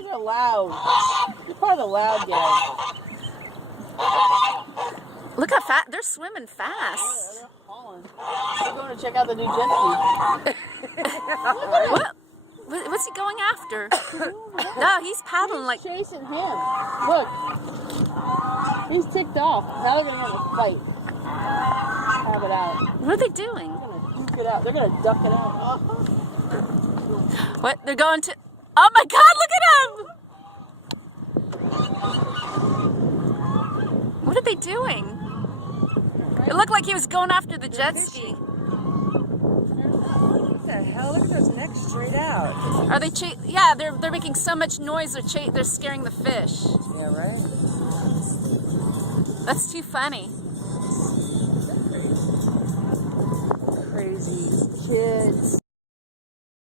guys are loud. You're part of the loud gang. Look how fast they're swimming fast. Yeah, they're hauling. They're going to check out the new jet ski. What's he going after? No, he's paddling like. Chasing him. Look. He's ticked off. Now they're going to have a fight. Have it out. What are they doing? They're going to duke it out. They're going to duck it out. What? They're going to. Oh my God! Look at him! What are they doing? It looked like he was going after the jet ski. What the hell? Look at those necks straight out. Are they yeah, they're making so much noise. They're scaring the fish. Yeah, right? That's too funny. Crazy kids.